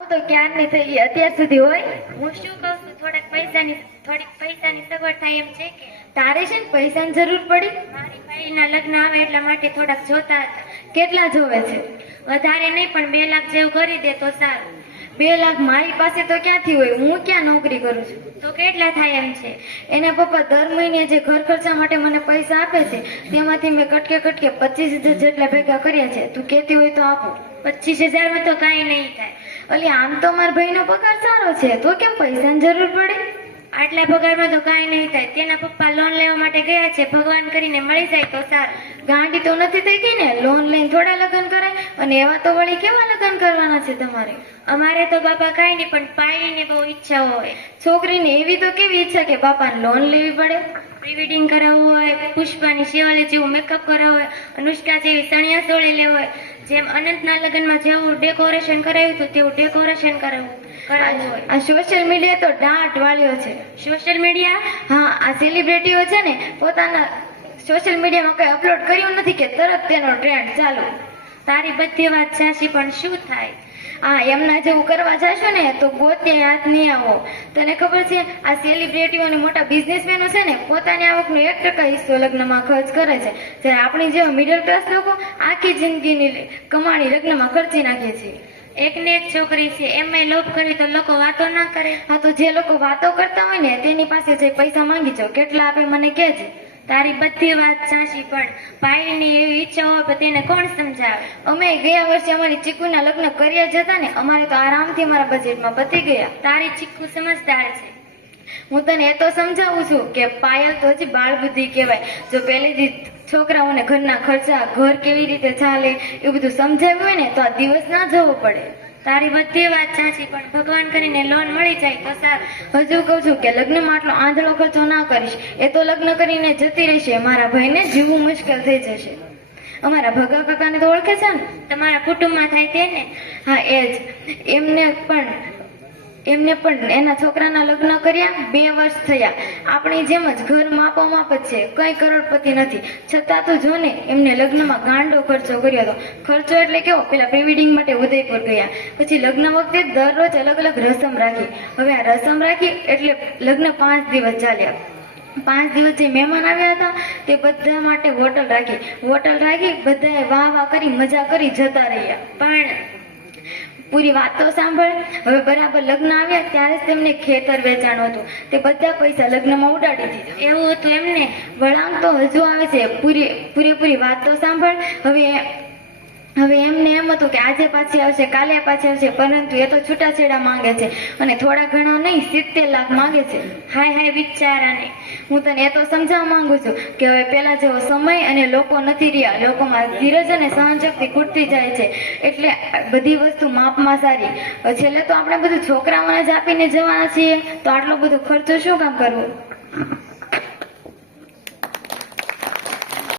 તો ક્યારની થઈ ગઈ અત્યાર સુધી હોય. હું શું કહું છું, થોડાક પૈસાની, થોડીક પૈસાની સગવડ થાય એમ છે કે તારે છે ને પૈસાની જરૂર પડી. મારી ભાઈના લગ્ન આવે એટલા માટે થોડાક જોતા હતા. કેટલા જોવે છે? વધારે નહીં, પણ બે લાખ જેવું કરી દે તો સારું. બે લાખ મારી પાસે તો ક્યાંથી હોય? હું ક્યાં નોકરી કરું છું? તો કેટલા થાય એમ છે? એના પપ્પા દર મહિને જે ઘર ખર્ચા માટે મને પૈસા આપે છે, તેમાંથી મેં કટકે કટકે પચીસ હજાર જેટલા ભેગા કર્યા છે. તું કહેતી હોય તો આપો. પચીસ હજારમાં તો કાંઈ નહીં થાય. અલી આમ તો મારા ભાઈનો પગાર સારો છે. તો કેમ પૈસાની જરૂર પડે? આટલા પગારમાં તો કાંઈ નહીં થાય. તેના પપ્પા લોન લેવા માટે ગયા છે. ભગવાન કરીને મળી જાય તો સારું. ગાંડી તો નથી થઈ ગઈ ને? લોન લઈને થોડા લગ્ન કરાય અને એવા તો વળી કેવા લગ્ન કરવાના છે તમારે? અમારે તો બાપા કાંઈ નહીં, પણ પાયલીને બહુ ઈચ્છા હોય. છોકરીને એવી તો કેવી ઈચ્છા કે બાપાને લોન લેવી પડે? પ્રિવેડિંગ કરાવવું હોય, પુષ્પાની શેવાલી જેવું મેકઅપ કરાવવું હોય, અનુષ્કા જેવી સણિયા સોળી લેવું હોય. જેમ અનંતના લગ્નમાં જેવું ડેકોરેશન કરાવ્યું હતું, તેવું ડેકોરેશન કરાવવું કરાવવું હોય આ સોશિયલ મીડિયા તો ડાંટ વાળ્યો છે. સોશિયલ મીડિયા હા, આ સેલિબ્રિટીઓ છે ને, પોતાના સોશિયલ મીડિયામાં કઈ અપલોડ કર્યું નથી કે તરત તેનો ટ્રેન્ડ ચાલુ. તારી બધી વાત સાચી, પણ શું થાય? આ એમના જેવું કરવા જશો ને, તો ગોતે હાથ નહીં આવો. તને ખબર છે, આ સેલિબ્રિટીઓ અને મોટા બિઝનેસમેનો છે ને, પોતાની આવકનો એક ટકા હિસ્સો લગ્નમાં ખર્ચ કરે છે. જ્યારે આપણી જેવા મિડલ ક્લાસ લોકો આખી જિંદગીની કમાણી લગ્નમાં ખર્ચી નાખીએ છીએ એક ને એક છોકરી છે એમાં લોભ કરી તો લોકો વાતો ના કરે. હા, તો જે લોકો વાતો કરતા હોય ને, તેની પાસે જઈ પૈસા માંગી જાઓ કેટલા આપે મને કહેજે. તારી બધી વાત સાચી, પણ પાયલની એવી ઈચ્છા હોય તો તેને કોણ સમજાવે? અમે ગયા વર્ષે અમારી ચીકુના લગ્ન કર્યા જ હતા ને, અમારે તો આરામથી અમારા બજેટમાં પતી ગયા. તારી ચીકુ સમજદાર છે. હું તને એ તો સમજાવું છું કે પાયલ તો હજી બાળ બુદ્ધિ કહેવાય. જો પહેલેથી છોકરાઓને ઘરના ખર્ચા, ઘર કેવી રીતે ચાલે એ બધું સમજાવ્યું હોય ને તો આ દિવસ ના જવો પડે. તારી બધી વાત સાચી, પણ ભગવાન કરીને લોન મળી જાય તો સાર. હજુ કહું છું કે લગ્નમાં આટલો આંધળો ખર્ચો ના કરીશ. એ તો લગ્ન કરીને જતી રહેશે. મારા ભાઈને જીવવું મુશ્કેલ થઈ જશે. અમારા ભગા કાકાને તો ઓળખે છે ને? તમારા કુટુંબમાં થાય તેને હા, એ જ. એમને પણ એમને પણ એના છોકરાના લગ્ન કર્યા, બે વર્ષ થયા. આપણી જેમ જ ઘર માપો માપ જ છે, કઈ કરોડપતિ નથી. છતાં તો જો ને, એમને લગ્નમાં ગાંડો ખર્ચો કર્યો હતો. ખર્ચો એટલે કેવો? પેલા પ્રિવેડિંગ માટે ઉદયપુર ગયા. પછી લગ્ન વખતે દરરોજ અલગ અલગ રસમ રાખી. હવે આ રસમ રાખી એટલે લગ્ન પાંચ દિવસ ચાલ્યા. પાંચ દિવસ જે મહેમાન આવ્યા હતા, તે બધા માટે હોટલ રાખી. હોટલ રાખી, બધાએ વાહ વાહ કરી, મજા કરી જતા રહ્યા. પણ પૂરી વાત સાંભળ. હવે બરાબર લગ્ન આવ્યા ત્યારે જ તેમને ખેતર વેચાણ હતું. તે બધા પૈસા લગ્નમાં ઉડાડી દીધા. એવું હતું એમને. વળાંક તો હજુ આવે છે. પૂરી પૂરેપૂરી વાત સાંભળ. હવે હવે એમને એમ હતું કે આજે પાછી આવશે, કાલે પાછી આવશે, પરંતુ એ તો છૂટાછેડા માંગે છે અને થોડા ઘણા નહીં, સિત્તેર લાખ માંગે છે. હાય હાય વિચારાને. હું તને એ તો સમજાવવા માંગુ છું કે હવે પહેલાં જેવો સમય અને લોકો નથી રહ્યા. લોકોમાં ધીરજ અને સહનશક્તિ ખૂટતી જાય છે. એટલે બધી વસ્તુ માપમાં સારી. છેલ્લે તો આપણે બધું છોકરાઓને જ આપીને જવાના છીએ. તો આટલો બધો ખર્ચો શું કામ કરવો?